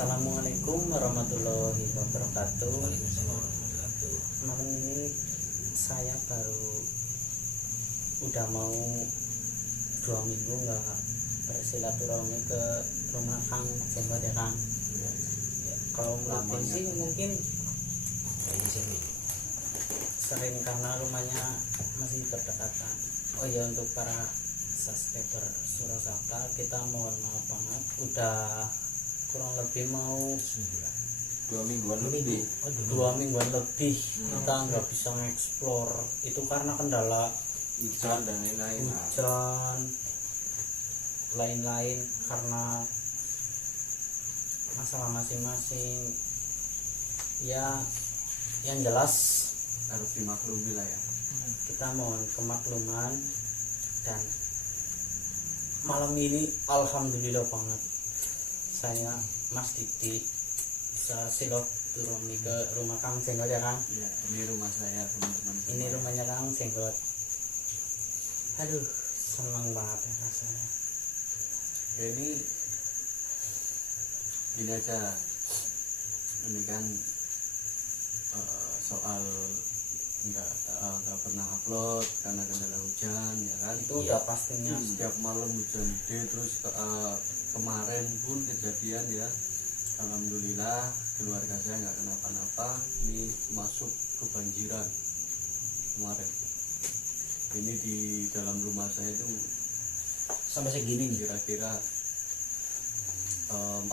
Assalamualaikum warahmatullahi wabarakatuh. Malam ini saya baru udah mau 2 minggu nggak bersilaturahmi ke rumah Kang Jenggot ya Kang. Kalau mungkin sih mungkin sering karena rumahnya masih berdekatan. Oh ya, untuk para subscriber Surasapa kita mohon maaf banget udah kurang lebih mau 2 mingguan lebih. 2 mingguan lebih kita nggak bisa ngeksplor itu karena kendala Hujan dan lain-lain. lain-lain karena masalah masing-masing ya. Yang jelas Harus dimaklumi lah ya. kita mohon kemakluman. Dan malam ini alhamdulillah banget saya Mas Didi bisa silaturahmi ke rumah Kang Jenggot ya Kang. Ya, ini rumah saya teman-teman. Ini rumahnya Kang Jenggot. Aduh, senang banget ya rasanya. Ya, ini aja. Ini kan soal nggak pernah upload karena kendala hujan ya kan. Itu udah pastinya. Setiap malam hujan gede, terus kemarin pun kejadian ya. Alhamdulillah keluarga saya nggak kenapa-napa. Ini masuk kebanjiran kemarin. Ini di dalam rumah saya itu sampai segini nih, kira-kira 40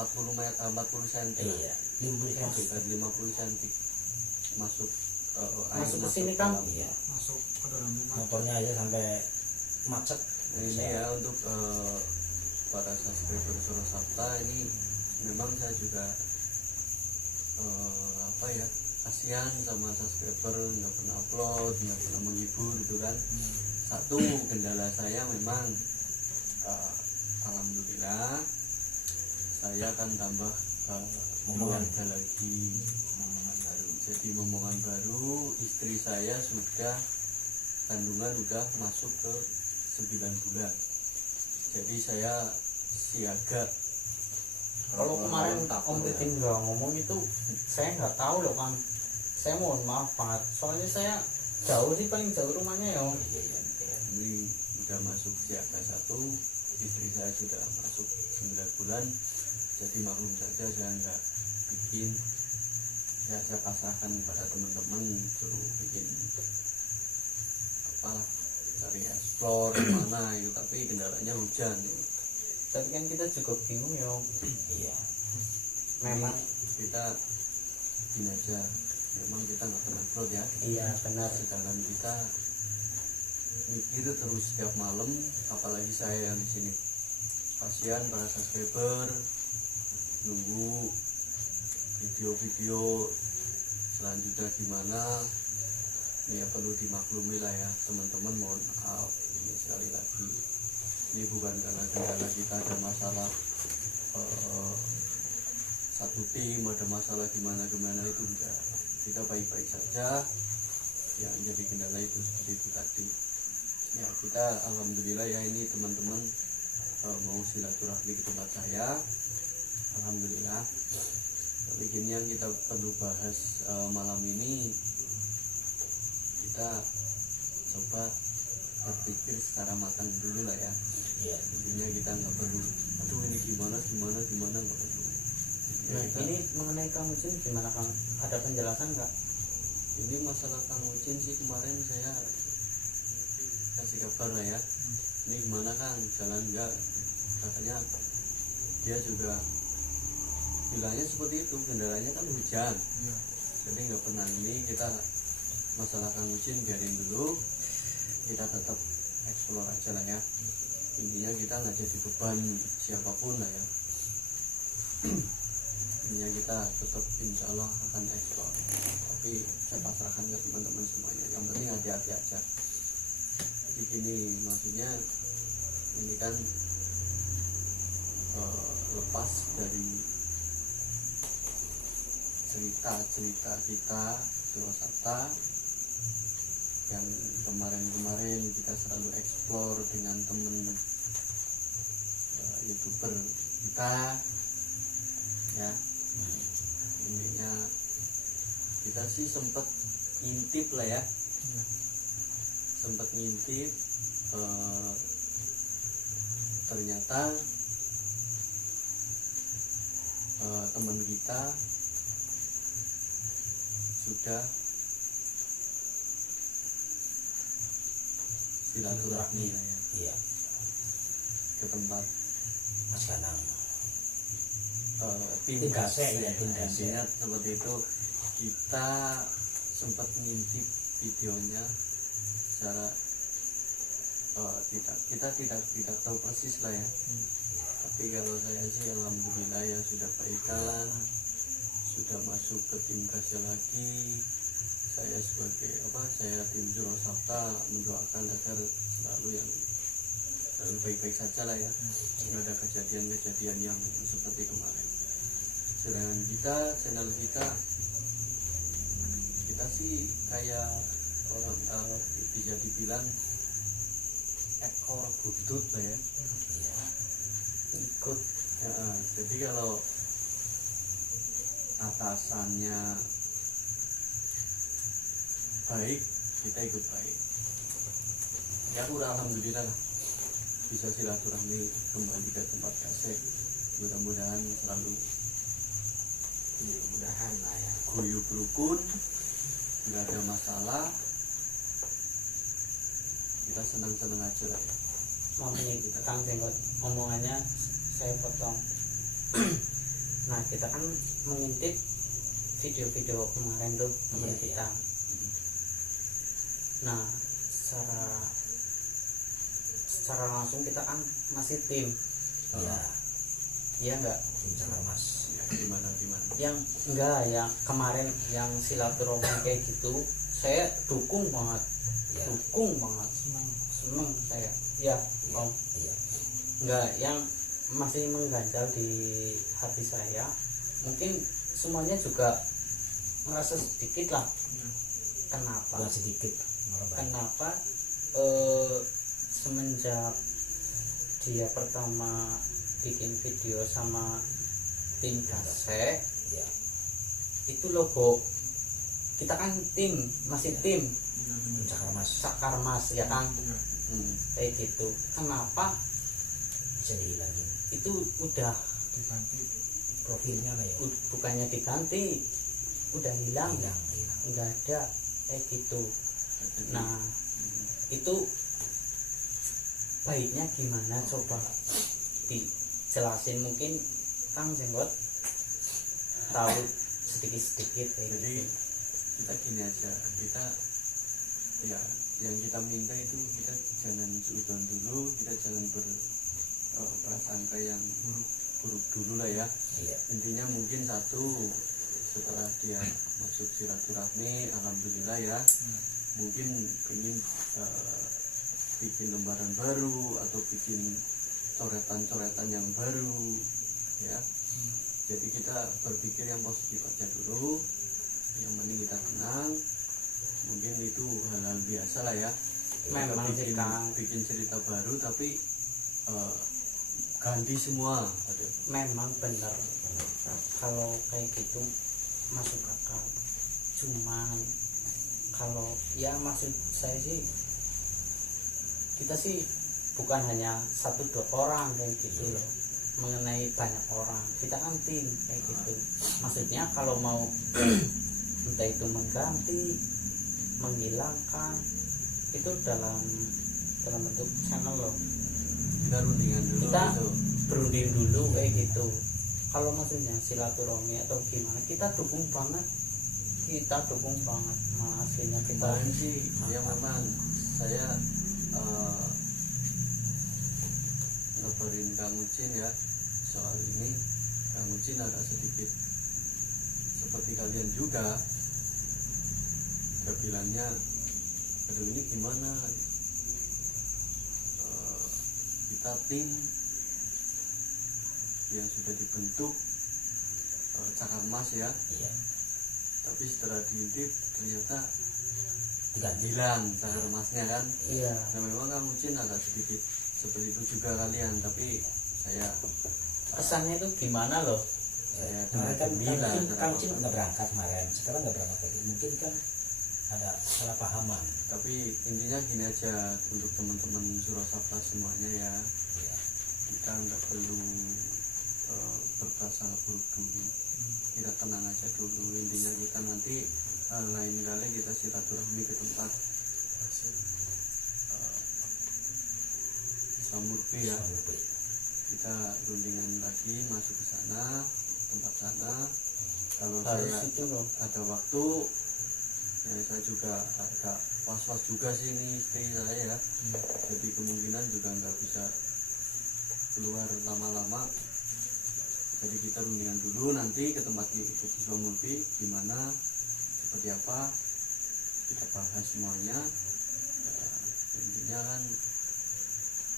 cm. iya, 50 cm. Sekitar 50 cm masuk Masuk ke sini Kang. Iya, masuk ke dalam rumah. motornya aja sampai macet. Nah, ini ya untuk para subscriber Surasapa, ini memang saya juga kasihan sama subscriber, nggak pernah upload, nggak pernah menghibur gitu kan. Satu kendala saya memang alhamdulillah saya akan tambah keluarga lagi, jadi momongan baru. Istri saya sudah kandungan udah masuk ke 9 bulan, jadi saya siaga. Kalau kemarin Om Titin nggak ngomong itu saya nggak tahu loh Kang. Saya mohon maaf banget. Soalnya saya jauh sih, paling jauh rumahnya ya Om. Ini udah masuk siaga 1, istri saya sudah masuk 9 bulan, jadi maklum saja saya nggak bikin. Ya, saya pasrahkan kepada teman-teman, suruh bikin apalah, cari explore mana itu, tapi kendalanya hujan. Tapi kan kita juga bingung ya Om. Iya, Memang Kita gini aja, memang kita nggak pernah upload ya. iya benar. Sedangkan kita mikir terus setiap malam, apalagi saya yang di sini. Kasihan para subscriber nunggu video-video selanjutnya gimana. Ini ya perlu dimaklumi lah ya teman-teman, mohon maaf ini sekali lagi. Ini bukan karena kendala kita ada masalah satu tim, ada masalah gimana itu enggak. Kita baik-baik saja. Yang jadi kendala itu seperti itu tadi. Ya, kita alhamdulillah ya, ini teman-teman mau silaturahmi ke tempat saya, alhamdulillah. Tapi gini yang kita perlu bahas malam ini, kita coba berpikir secara matang dulu lah ya. iya. Intinya kita nggak perlu aduh ini gimana nggak perlu ya. Nah, Kita, ini mengenai Kang Ucin gimana Kang? Ada penjelasan nggak? ini masalah Kang Ucin sih kemarin saya kasih kabar lah ya, ini gimana Kang, jalan nggak? Katanya dia juga bilangnya seperti itu, kendalanya kan hujan. Iya. Jadi nggak pernah. Ini kita masalah Kang Ucin biarin dulu, kita tetap explore aja lah ya. Intinya kita nggak jadi beban siapapun lah ya. Intinya kita tetap insya Allah akan explore, tapi saya pasrahkan ke teman-teman semuanya, yang penting hati-hati aja. Jadi gini, maksudnya ini kan lepas dari cerita kita Surasapa yang kemarin kita selalu explore dengan temen YouTuber kita ya. Intinya kita sih sempat ngintip lah ya, sempat ngintip, ternyata teman kita sudah silaturahmi lah ya, Iya, ke tempat Mas Ganang. tim Tim gas Gasek, ya, tim Gasek. intinya seperti itu. Kita sempat ngintip videonya secara kita tidak tahu persis lah ya, tapi kalau saya sih alhamdulillah ya sudah baikan, sudah masuk ke tim Gasek lagi. Saya sebagai saya tim Suro Sabta mendoakan agar selalu baik-baik saja lah ya, tidak ada kejadian-kejadian yang seperti kemarin. Sedangkan channel kita sih kayak orang bisa dibilang ekor butut lah ya, ikut ya, jadi kalau atasannya baik, kita ikut baik ya. Alhamdulillah lah bisa silaturahmi kembali ke tempat Gasek. Mudah-mudahan selalu Lah ya. guyub rukun, nggak ada masalah, kita senang-senang aja lah ya. mau Kang Jenggot omongannya saya potong. Nah kita kan mengintip video-video kemarin tuh teman Iya, kita. Nah secara langsung kita kan masih tim, Iya, iya enggak? tim Cakar Mas. Ya, gimana Yang enggak, yang kemarin yang silaturahmi kayak gitu saya dukung banget, Iya. dukung banget, seneng saya ya Om. Iya. Enggak, yang masih mengganjal di hati saya, mungkin semuanya juga merasa sedikit lah. Kenapa? Buat sedikit. Kenapa semenjak dia pertama bikin video sama tim Gasek Iya. itu logo kita kan tim, masih tim Tim Cakar Mas. Cakar Mas ya kan, kayak gitu. Kenapa Bisa dihilangin itu udah profilnya lah ya. bukannya diganti, udah hilang, Hilang. nggak ada kayak gitu. Nah itu baiknya gimana, coba dijelasin. Mungkin Kang Jenggot tahu sedikit-sedikit kayak Jadi gitu. kita gini aja, kita ya yang kita minta itu kita jangan suudon dulu, kita jangan berprasangka yang buruk dulu lah ya. Iya. Intinya mungkin satu, setelah dia masuk silaturahmi alhamdulillah ya, mungkin pengen bikin lembaran baru atau bikin coretan-coretan yang baru ya. Jadi kita berpikir yang positif aja dulu, yang penting kita tenang. Mungkin itu hal-hal biasa lah ya. Memang sih, Kang. bikin cerita baru tapi ganti semua. Memang benar kalau kayak gitu masuk akal. Cuman kalau ya maksud saya sih, kita sih bukan hanya 1-2 orang kayak gitu loh, mengenai banyak orang. Kita kan tim kayak gitu. Maksudnya kalau mau entah itu mengganti, menghilangkan, itu dalam bentuk channel loh. Kita rundingan dulu Kita gitu. berunding dulu kayak gitu. Kalau maksudnya silaturahmi atau gimana, kita dukung banget, maksudnya kita Kemarin sih ya memang saya ngabarin Kang Ucin ya soal ini. Kang Ucin agak sedikit seperti kalian juga, dia bilangnya aduh ini gimana, kita tim yang sudah dibentuk Cakar Mas ya, Iya. tapi setelah diintip ternyata Diganti. hilang Cakar Masnya kan. iya. Nah, memang Kang Ucin agak sedikit seperti itu juga kalian, tapi saya Kesannya itu gimana loh, saya Kemarin kan demi lah Kang Cim nggak berangkat kemarin, sekarang nggak berangkat lagi. Mungkin kan ada salah pahaman. tapi intinya gini aja untuk teman-teman Surasapa semuanya ya, Ya. kita nggak perlu berprasangka buruk dulu, kita tenang aja dulu. Intinya kita nanti lain kali kita silaturahmi ke tempat Islam Murpi ya, Sampai. kita rundingan lagi masuk ke sana, tempat sana. Kalau Harus saya itu loh. ada waktu ya, saya juga agak was-was juga sih ini istri saya ya, jadi kemungkinan juga nggak bisa keluar lama-lama. Jadi kita rundingan dulu nanti ke tempat Islam Murpi gimana, seperti apa, kita bahas semuanya. Ya, intinya kan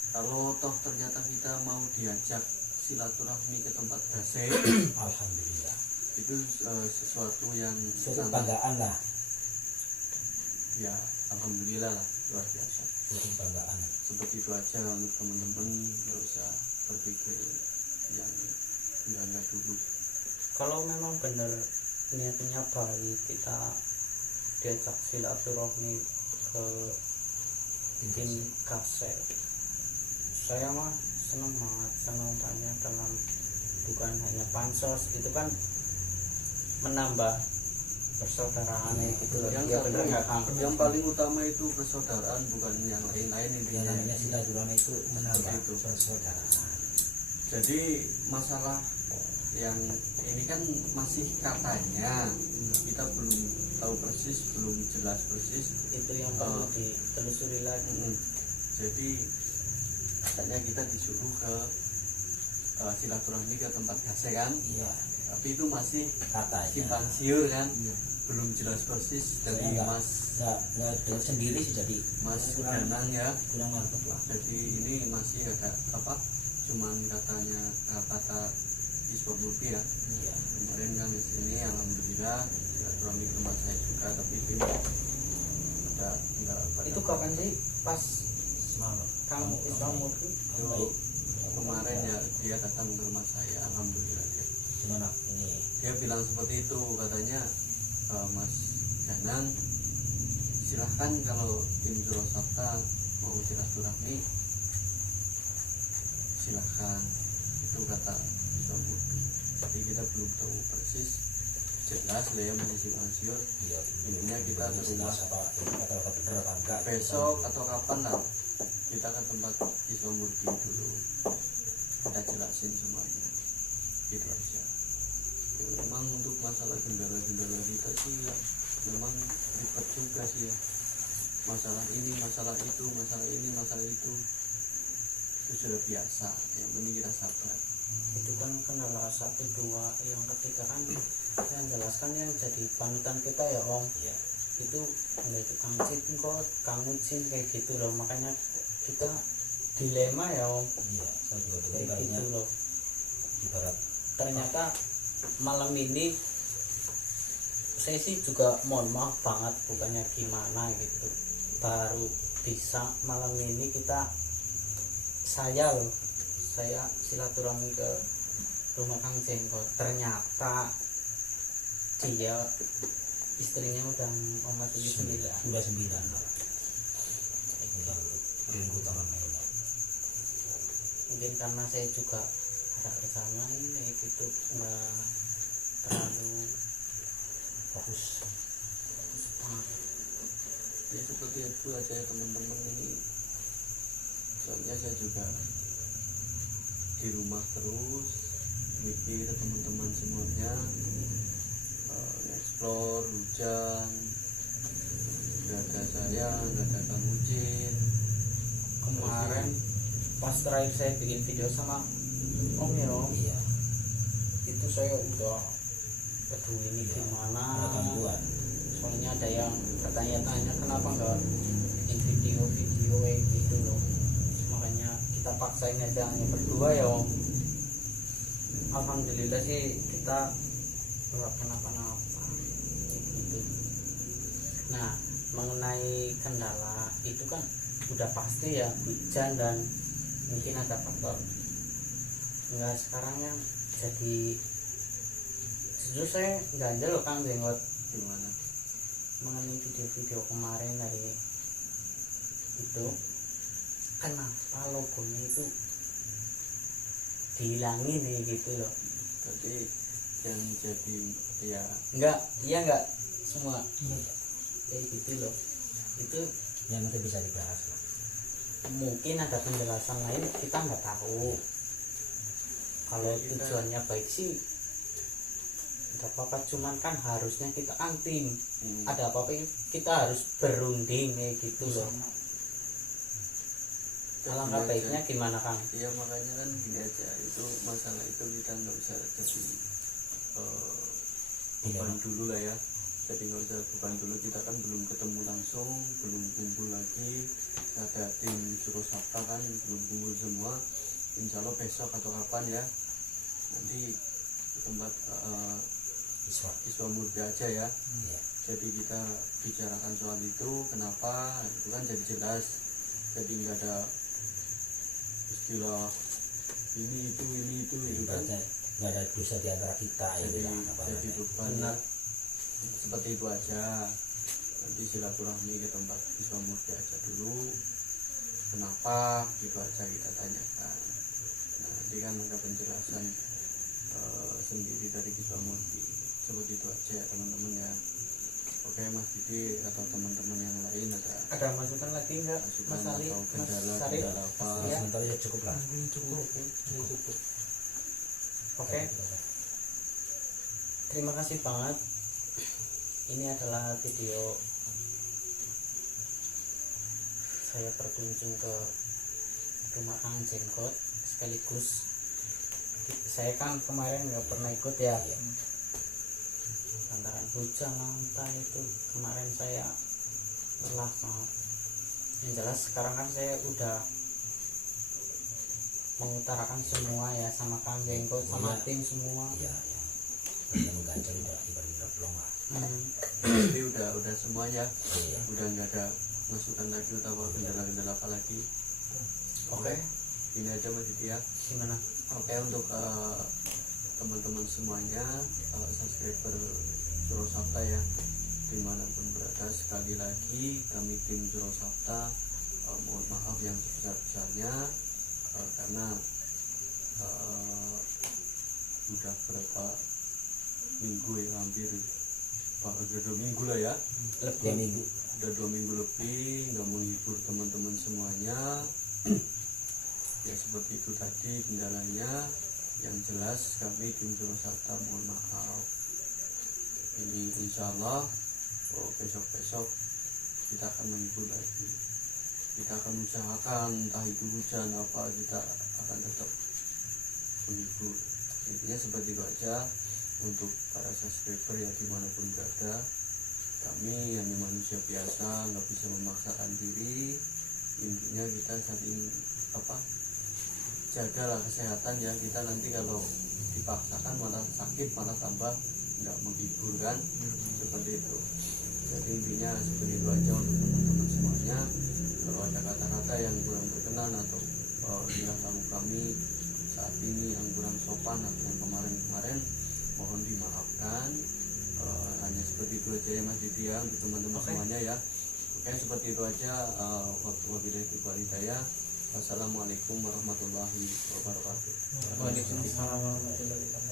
kalau toh ternyata kita mau diajak silaturahmi ke tempat Gasek Alhamdulillah. itu sesuatu yang Suatu sangat, kebanggaan lah, ya alhamdulillah lah, luar biasa. suatu kebanggaan. Seperti itu aja untuk teman-teman, nggak usah berpikir yang enggak dulu. Kalau memang benar niatnya baik, kita diajak silaturahmi ke tim Kasel, saya mah senang banget, senang banyak dalam bukan hanya pansos, itu kan menambah persaudaraannya gitu loh. Yang Ya satu, benar nggak Kang? yang paling utama itu persaudaraan, bukan yang lain-lain Yang intinya. namanya silaturahmi itu menambah Seperti itu. persaudaraan. Jadi masalah yang ini kan masih katanya, kita belum tahu persis, belum jelas persis. Itu yang perlu ditelusuri lagi. Jadi katanya kita disuruh ke silaturahmi ke tempat Gasek kan, Iya, tapi itu masih katanya. simpang siur kan, belum jelas persis dari Saya nggak- Mas nggak dengar sendiri sih, jadi Mas Danang ya. kurang mantap lah. Jadi ini masih ada apa, cuman katanya kata Iswa Murpi ya. Iya. Kemarin kan di sini alhamdulillah silaturahmi ke tempat saya juga, tapi itu ada enggak pada Itu kapan sih pas Semangat. Kang Islam Murti? itu kemarin ya, dia datang ke rumah saya, alhamdulillah Gimana ini? dia bilang seperti itu, katanya Mas Danang silahkan kalau tim Surasapa mau silaturahmi silahkan, itu kata Iswa Murti. Tapi kita belum tahu persis jelas lah ya, masih simpang siur. Iya. Intinya kita ke rumah Jelas apa kata benar apa enggak? besok atau kapan lah, kita ke tempat Iswa Murti dulu, kita jelasin semuanya, gitu aja. Ya, memang untuk masalah kendala-kendala kita sih ya memang ribet juga sih ya, masalah ini, masalah itu, masalah ini, masalah itu sudah biasa. Yang penting kita sabar. Itu kan kendala 1, 2, yang ketiga kan yang jelaskan yang jadi panutan kita ya Om. Iya. Itu enggak itu Kang Cid kok, Kang Ucin kayak gitu loh, makanya kita dilema ya Om, Iya. Saya juga dulu kayak ibaratnya gitu loh. ibarat Ternyata malam ini saya sih juga mohon maaf banget, bukannya gimana gitu, baru bisa malam ini saya silaturahmi ke rumah Kang Jenggot. Ternyata dia istrinya udah memasuki 9. sudah 9 malah. Minggu tanggal ini. Mungkin karena saya juga ada kerjaan kayak gitu, nggak terlalu Fokus. banget. Ya seperti itu aja ya teman-teman, ini soalnya saya juga di rumah terus mikir teman-teman semuanya, explore, hujan, gak ada saya, gak ada Kang Ucin. Kemarin pas terakhir saya bikin video sama Om ya Om, Iya. itu saya udah aduh ini Iya. gimana, Ada gangguan. soalnya ada yang bertanya-tanya kenapa nggak bikin video kayak gitu loh, makanya kita paksain aja hanya berdua ya Om. Alhamdulillah sih kita nggak kenapa-napa gitu. Nah mengenai kendala itu kan udah pasti ya, hujan dan mungkin ada faktor enggak sekarang yang jadi Justru saya ganjel loh Kang jenggot Gimana? mengenai video-video kemarin dari itu, kenapa logonya itu dihilangin nih gitu loh. Jadi yang jadi ya enggak semua kayak gitu loh. Itu yang nanti bisa dibahas lah. mungkin ada penjelasan lain, kita nggak tahu. Kalau tujuannya baik sih nggak apa-apa, cuman kan harusnya kita kan tim, ada apa-apa kita harus berunding kayak gitu loh. Alangkah baiknya gimana Kang? Iya makanya kan gini aja, itu masalah itu kita nggak usah jadi beban dulu lah ya. Jadi nggak usah beban dulu, kita kan belum ketemu langsung, belum kumpul lagi, ada tim Suro Sabta kan belum kumpul semua. Insya Allah besok atau kapan ya, nanti ke tempat Iswa Murti aja ya. Jadi kita bicarakan soal itu, kenapa itu kan jadi jelas, jadi nggak ada istilah ini itu kan nggak ada dosa di antara kita jadi ya, beban ya. Seperti itu aja, nanti silaturahmi ke tempat Iswa Murti aja dulu, kenapa gitu aja kita tanyakan. Nah nanti kan ada penjelasan sendiri dari Iswa Murti, seperti itu aja ya teman-teman ya. Oke Mas Didi atau teman-teman yang lain ada masukan lagi enggak masukan Mas Ali, atau Mas Sarif? kendala apa? Ya. sementara ya cukup lah. Cukup. Oke, terima kasih banget. Ini adalah video saya berkunjung ke rumah Kang Jenggot, sekaligus saya kan kemarin nggak pernah ikut ya, lantaran hujan lantai itu kemarin saya lelah banget. Yang jelas sekarang kan saya udah mengutarakan semua ya sama Kang Jenggot, sama tim semua. Ya yang mengganjal udah ibarat belum lah. Jadi udah semuanya, Iya. udah nggak ada masukan lagi atau kendala-kendala apa lagi. Oke. Ini aja Mas Didi ya. Gimana? Oke untuk teman-teman semuanya, subscriber Suro Sabta ya, dimanapun berada, sekali lagi kami tim Suro Sabta mohon maaf yang sebesar-besarnya karena udah berapa minggu ya, hampir udah 2 minggu lah ya, Lebih minggu. udah 2 minggu lebih nggak menghibur teman-teman semuanya. Ya seperti itu tadi kendalanya. Yang jelas kami tim Suro Sabta mohon maaf. Ini insya Allah besok-besok kita akan menghibur lagi. Kita akan usahakan, entah itu hujan apa, kita akan tetap menghibur. Intinya seperti itu aja. Untuk para subscriber ya dimanapun berada, kami hanya manusia biasa, nggak bisa memaksakan diri. Intinya kita saling jagalah kesehatan ya. Kita nanti kalau dipaksakan malah sakit, malah tambah nggak menghibur kan, seperti itu. Jadi intinya seperti itu aja untuk teman-teman semuanya. Kalau ada kata-kata yang kurang berkenan atau tingkah laku kami saat ini yang kurang sopan atau yang kemarin-kemarin, mohon dimaafkan. Hanya seperti itu aja ya Mas Didi ya, untuk teman-teman semuanya ya. Oke seperti itu aja. Wabillahi taufiq wal hidayah. Wassalamualaikum warahmatullahi wabarakatuh. Waalaikumsalam warahmatullahi wabarakatuh.